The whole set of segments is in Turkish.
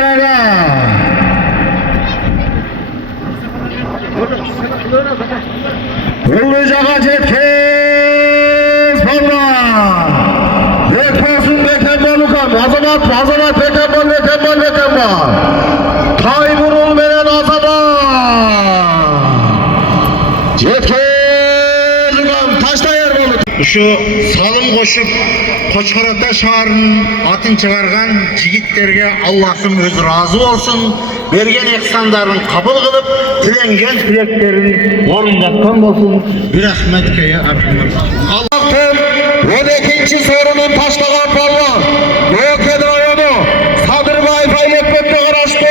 kumarada. Ulucağa cetkez valla. Bekmasın bekembal ukam. Azamat bekembal. Taymurul veren azamat. Cetkez ukam. Taşta yer bolu. Şu salım koşup Koçkorata şaharının atın çıkargan jigitlerge Allah'ım öz razı olsun. Bergen ihsanlarını kabul kılıp tilengen tileklerini orundatkan olsun. Bir rahmetkeye arkamız. Allah'ım o da ikinci sorunun taşlagan palvan. Yok rayonu Sadırbayev Aylepet'te karıştı.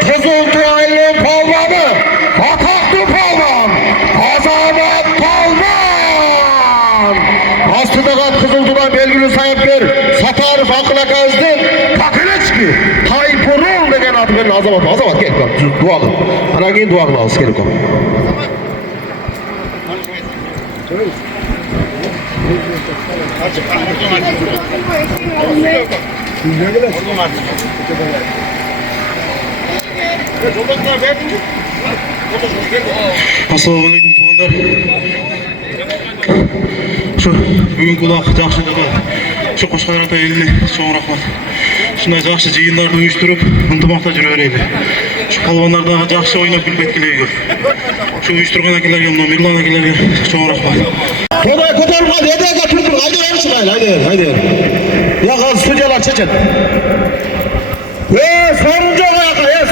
Kızıltı Aylin palvanı. Ataklı palvan. Azamet palvan. Astıdakat Kızıltı'dan belgili sahipler Satarif Akla Kazdın Pakileçki Taypurul degen adı verin azamat gel bak dua kıl. Ana keyin dua kılabız gerek o. Assalamu alaikum tuğanlar. Şu bugün kulak жақсы dedi. Şu Koçkorata eline çoğun rahmat. Şunday жақсы жиындарды uyuşturup ынтымақта жүрө берели. Şu palvanlardaga жақсы ойнап күлүп кеткилеги. Şu uyuşturgan акелерге, Мирлан акелерге çoğun rahmat. Today ko'tarilgan edaga turib haydi. Ya gaz studiyalar çeçet. Sorun yok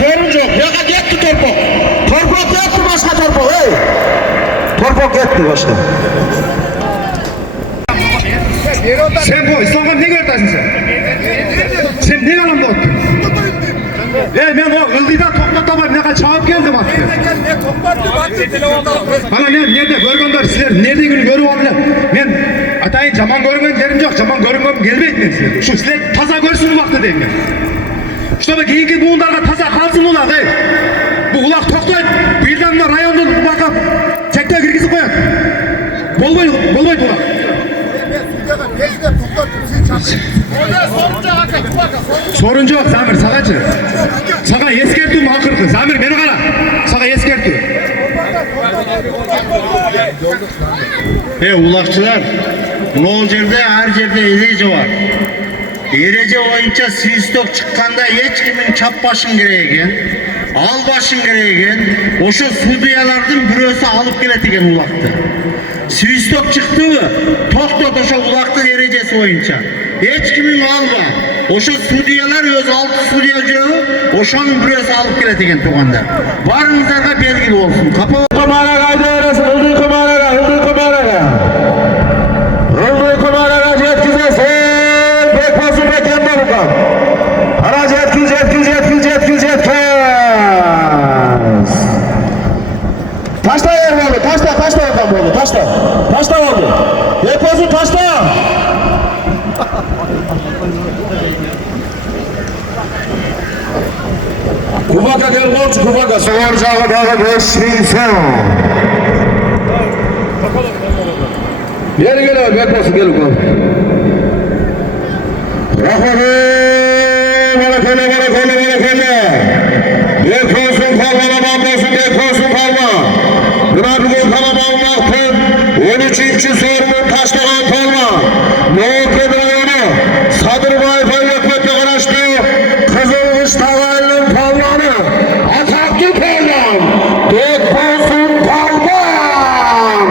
sorun yok. Yaqa ketdi torpaq. Torpaq ketdi başqa torpaq, Torpaq ketdi başqa. Sen bu İslam'a ne görüyorsun sen? Sen ne yalanla ottun? Ben o ıldıydan toplatamam ne kadar çağıp geldim aslında. Bana nerede görgündür sizler nerede günü görüp alırlar. Ben atayın zaman görünmen yerim yok, zaman görünmem gelmeydi ben size. Şu sizler taza görsün vakti deyim ben. İşte bu keyinki buğunlarga taza kalsın ulak Bu ulak toklayıp bu ilden de rayondan bakıp çekte girgisi koyar. Bolmaydı ulak. Soruncu yok Zamir sağacı. Sağa eskertüm hakırkı. Zamir beni kara. Sağa eskertüm. Ulakçılar, o yerde her yerde erece var. Erece oyunca sistok çıkkanda hiç kimin çap başın gereken, al başın gereken, oşu sudiyalardan birisi alıp geletigen ulaktı. Sistok çıktı mı, toktot oşu ulaktı erecesi oyunca. Hiç kimin alma. Oşu sudiyalar öz altı sudiyacığı, oşanın birisi alıp geletigen tuğanda. Varınızlarga belgili olsun. Kapı kumara kaydı arası, hıldı kumara. Hıldı kumara cetkizesi, bekmazı bekemde bukan. Hara cetkil. Taşta yer oldu, taşta oradan oldu, taşta oldu. Bekmazı taşta. Kubaka gel borç, Kubaka. Soğurcağı dağı 5.000 sen. Gel, bekmazı gel. Rahmanı, barakale. Bekmazın kalmana bakmasın, bekmazın kalma. Bırakın kalabalığın baktın. 13. sorunun taşlagan kalma. Nohut rayonu, Sadırbayev Aylepet'te karıştı. Kızılmış Tağaylı'nın palvanı. Ataklı palvan. Bekmazın palvan.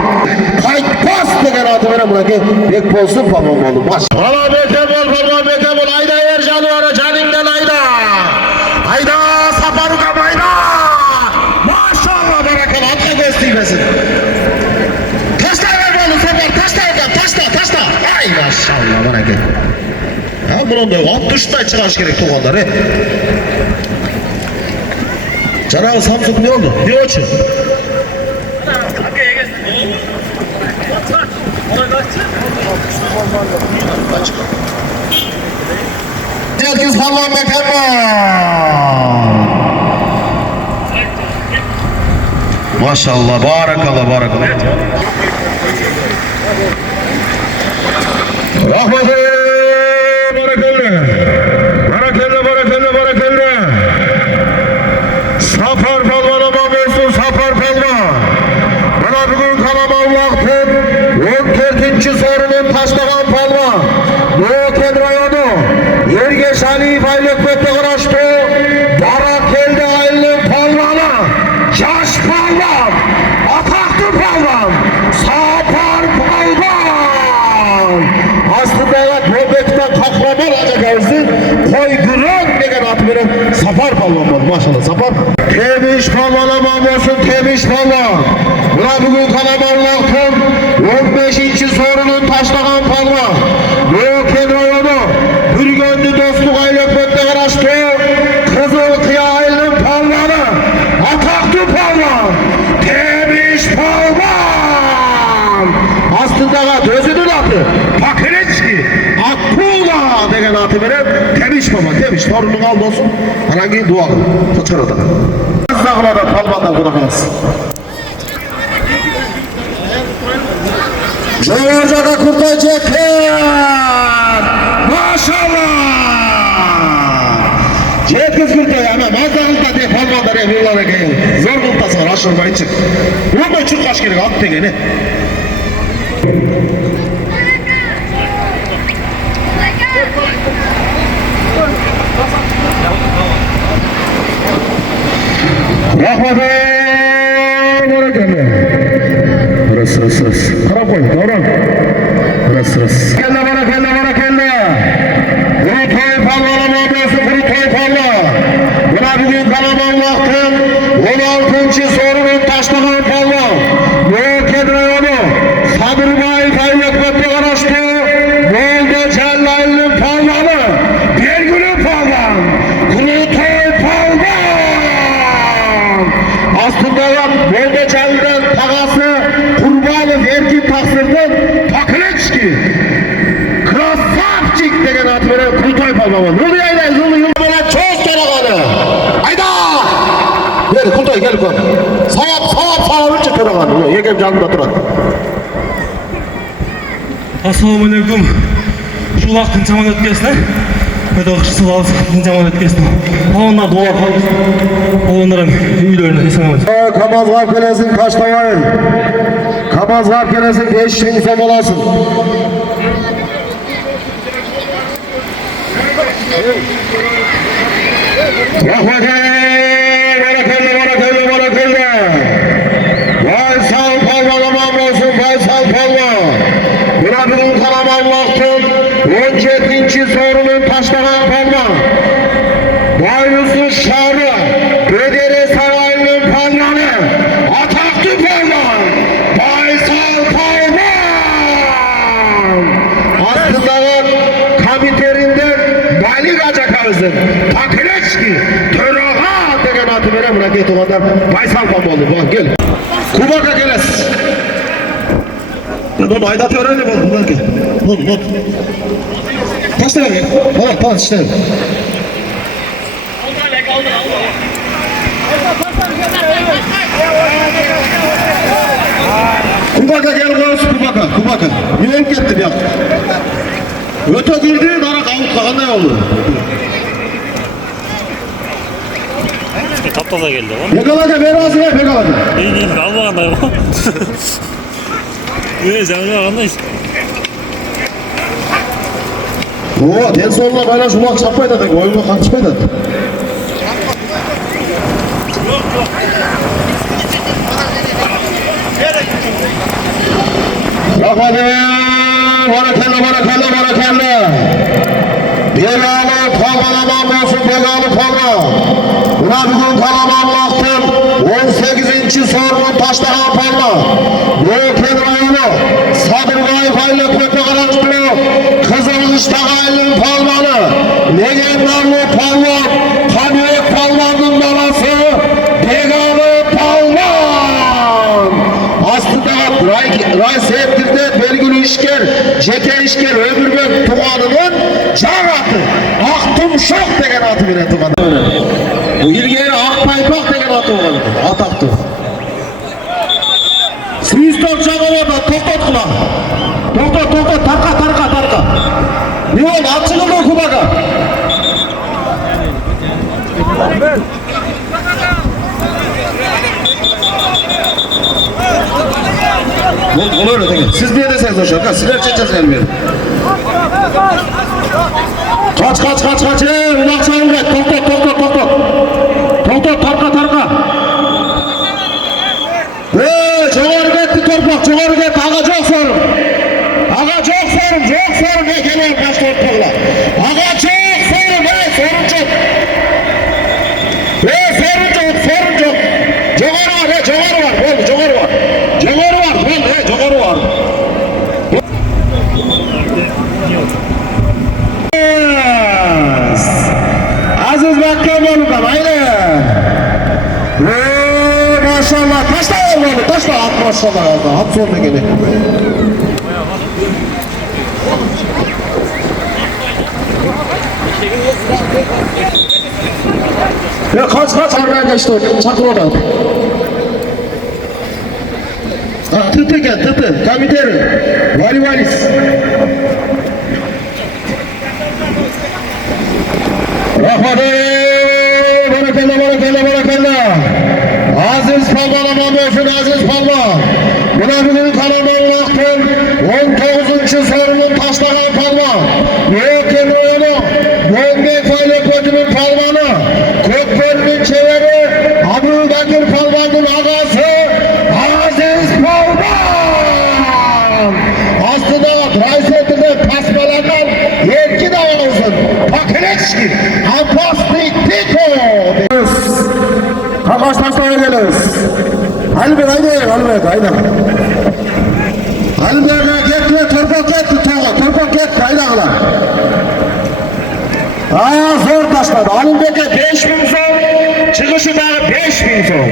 Kayıtpas degen adı veren buna ki Bekmazın palvan oldu. Valla Bekemol palvan Bekemol. Ayda Ercan'ı ara canından ayda. Ayda Saparukam ayda. Maşallah barakala atla göstermesin. Taşla ver bana Sapar taşla. Ay maşallah barakala. Ya bunun da 60'ta çıkaş gerek tuğanlar Canağı Samsung ne oldu? Ne o için? Herkes falan mükemmel. Maşallah, barakallah. Rahmetli barakallah. araçtı. Barakelde aile palvanı. Yaş palvan. Ataklı palvan. Sapar palvan. Aslında nöbetten kaklaman acakazdı. Koyduran degen atı veren Sapar palvan var maşallah Sapar. Temiş palvanamam olsun Temiş palvan. Buna bugün kalamarlıktın 15. sorunun taşlagan palvan. Göken oyunu bir gönlü dostluk aylakmette araçtı. Kızıl kıyayının palvanı. Ataklı palvan. Temiş palvan. Aslında gözünün adı Pakireçki. Akula degen atı veren Temiş palvan. Temiş sorunun aldı olsun. Herhangi dualı. Koçar adına. Zağlada palvandan kulakasın. Georgia'da kurtacaklar. Maşallah. Cetkız kurtay ama mazdağında diye palmanlar evlilara gelin. Zor kurtasın aşırma için. Ama çok kaç kere alt tegeni. Rahmet'e Rıs. Kara koy, doğru. Rıs. Kelle bana. Kuru toy palvala mabiyası, kuru toy palla. Buna bugün kalaman vaktin 16. sorunun taşlagan palla. Göken rayonu. Sabırmay kaynaklıkta araçtı. Bolda Cellal'ın pallalı. Birgülü pallan. Kuru toy pallan. Aslında Bolda Cellal'ın tagası Erkin taksirden Pakireçki. Krasavçik degen atı veren Kurtoy palmama. Nuri ayday zılı yılmana çok taraganı. Ayda! Gel Kurtoy gel kon. Sağap üçü taraganı. Yegem canında duran. Assalamu alaikum. Şu vaktin zaman ötkesine. Pedagogçusu lazım. Zaman ötkesine. Onlar dua kaldı. Onların üylerine istemez. Kamazgar Kelesin kaçta var? Kamazgar Kelesin 5.000 som olasın. Barakelle. Faysal palvalamam olsun Faysal palva. Buna bugün kalaman vaktin 17. sorunun taşlagan palva. Bayusuz Şarı. Bedere Sarayı'nın palvanı. Ataklı palvan. Faysal palvan. Aslında komiterinden Balik Acakaz'ın Pakireçki. Töraha degen atı veren raket olanlar Faysal palvan oldu. Bak gel. Kubaka geles. Bunu aydat öğrenim oldu. Bunlar gel. Not. Kaç tane? Tamam işte. Kubaka gel koyuyorsun Kubaka. Yüreğim gitti ya. Öte girdi, dara kavut kağında oldu. Taptaza geldi o. Pekalaca berazı ver pekalaca. İyi Allah'ın dayı o. Neyse Allah'ındayız. Oo, ten sonuna böyle şumak çapmaydı da oyunu kaçmaydı. Barakelle. Begalı palmalamam olsun begalı palma. Buna bugün kalaman vaktin 18. sorunun taşlagan palma. Göken rayonu Sabırgay Faylakmete araçtı. Kızılkıştağaylı'nın palmanı. Legendarlı palvan. Kamiyet palvanın balası. Begalı palvan. Aslında Ray Seyittir'de Belgülü İşker, Ceke İşker öldürmek tuğanının can atı. Aktım şok degen atı bile tuğanı. Bu ilgili Akpaypak degen atı oğanı. Ataktı. Svistok Cagova'da toktot kula. Toktot tarka. Ne oldu? Açılın mı Kubaka? Bunu öyle değil. Siz niye deseniz o şarkı? Sizler çekeceğiz elmeyelim. Kaç. Ulak çağırın. Tok. bakalım. Aynen. Maşallah. Taşla oğlum. Taşla. At maşallah. At sonuna gene. Ya kaç oradan geçti o. Çakır oradan. Ha, tıpı gel tıpı. Kamiteri. Valis. Rahmeti. Barakalla. Aziz Palvan aman olsun Aziz Palvan. Buna bugün kanaman vaktin 19. sorunun taşlagan Palvan. Müekken oyunu. Boğunbek Faylı Kötü'nün Palvanı. Kökbel'in çeviri. Abdülbakir Palvan'ın ağası. Aziz Palvan. Aslında Rayset'inde tasmalanan yetki de olsun. Pakileçki. Ampastik Tito. Kakaş taşlara geliriz. Halbek aynen. Halbek'e getme torpak getti toğa. Torpak getti aynen. Aya zor taşladı. Halbek'e 5.000 son. Çıkışı da 5.000 son.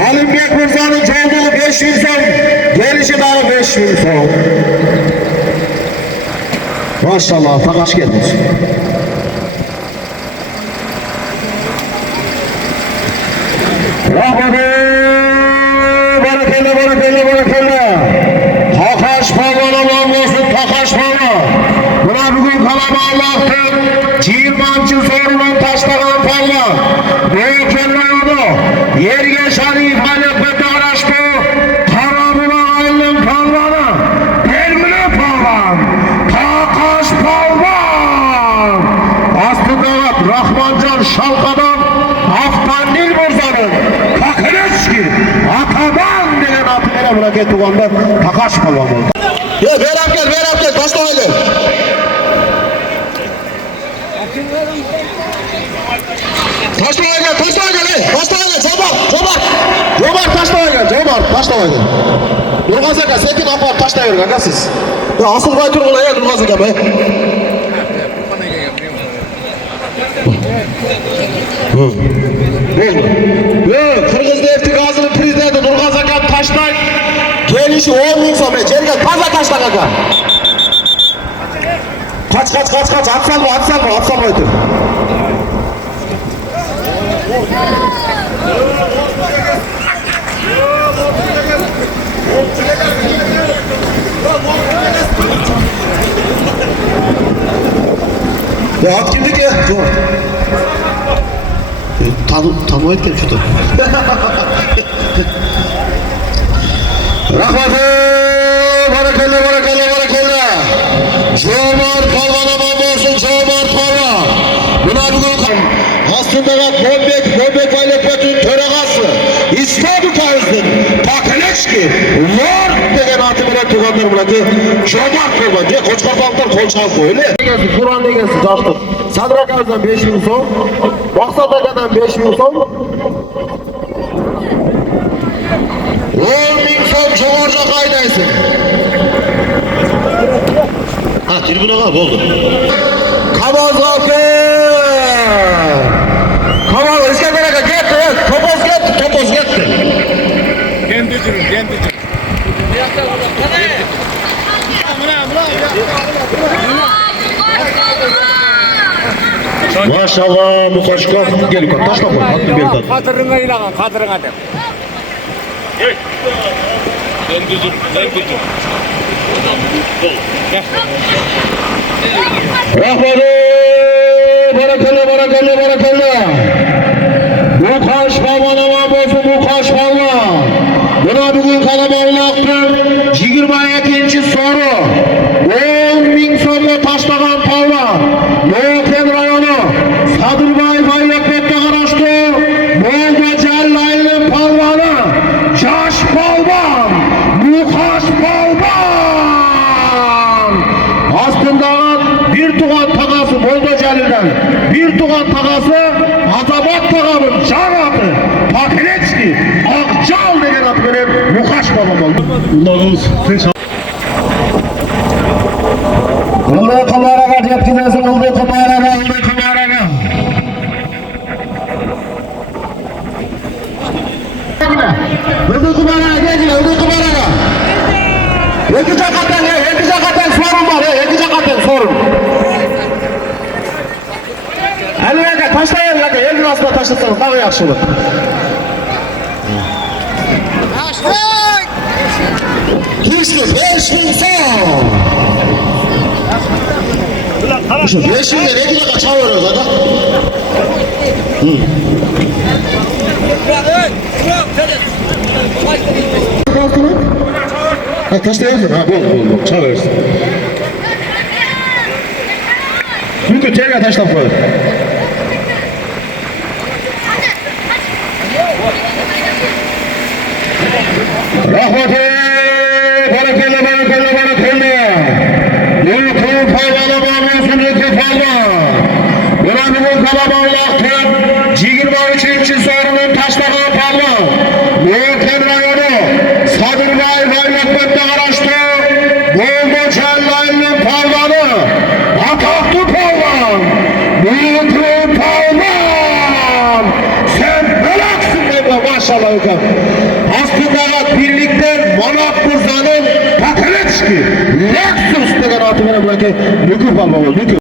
Halbek Mırza'nın çoğunluğu 5.000 son. Gelişi daha 5.000 son. Maşallah takaş gelmiş. Rahmeti. Barakalla. Takaş Palvan aman olsun Takaş Palvan. Buna bugün kalabalıktır. Çiğirmancı sorunun taşlagan Palvan. Büyükken rayonu. Yerge Şarif Halepet'e araçtı. Karabula Aylın Palvanı. Permine Palvan. Takaş Palvan. Aslıdavat Rahmancan Şalkadan. Aftan Nilmurza'nın. Kakileçki. Atadan denen atı veren bıraket tuğandan Takaş Palvan oldu. Ya ver gel. Taşla haydi. Taşla haydi. Cömert taşla haydi. Durgaz aka sekin apar taşla verin aka siz. Ya asıl bay turgula ya Durgaz aka be. Kırgız Nefti Gazı'nın prezidenti Durgaz aka taşlayın. Gelişi 10.000 son be. Cergen fazla taşla aka. Kaç. At salma ötür. Ya at kimlik ya. Zor. Tanımaydı ki şurada. Rahmeti. Barakalla. Cömert Palvan aman olsun Cömert Palvan. Buna bugün aslında Boğunbek Faylı Kötü'nün töregası. İstanbul Kağız'ın Pakileçki. Lord degen atı bilen tuğanlar bırakı. Cömert Palvan diye Koçkartal'dan kol çaldı öyle. Kur'an degensiz açtık. Sadra Kağız'dan 5.000 son. Maksat Aka'dan 5.000 son. 10.000 son çoğurca kaydaysın. Ha tribüne var oldu. Kamaz İskender Aka gitti. Topoz gitti. Kendi durun. Maşallah Mukaşkov gel taşla koy. Attı bir tane. Kadırına ilagan, kadırına de. Kendi dur. Rahmeti. Barakalla. Mukaş Palvan aman olsun Mukaş Palvan. Buna bugün kalabalıktır. 22. soru. 10.000 sonla taşlagan Palvan. Müekken rayonu. Sadırbayi Faylı Kötü'ne araçtı. Molda Cellay'ın Palvanı. Caş Palvan. Mukaş Palvan. Aslında bir tuğan takası Molda Celil'den. Bir tuğan takası Azabat takımın can atı. Pakileçki. Akçal degen atı benim Mukaş Palvan oldu. Oldu kamera var, yetkiniz oldu kamera var. iki jakaten sorun var, iki jakaten sorun. Elbette taşlayın ya, elin aslında taşlasanız daha yaxşı olur. Kişi 5.000 son. Şu 5.000'de ne kadar çağırıyoruz adam? Ha taşlayalım. Ha bol çağırıyoruz. Çünkü çeyrek taşlap koyuyor. Rahmeti barakelle. Lütfu faydalı olsun lütfu fayda. Buranın kalabalıktır. 23. sorunun taşladığı fayda. Muhtem rayonu Sadırgay Bayrakmet'te araçtı. Boldu Çellay'ın faydalı. Ataklı fayda. Lütfu fayda. Sen belaksın be maşallah hocam. Aslında birlikte Manap Bursa'nın Pateletski Lexus degen atı bana bırakın. Lükü fayda.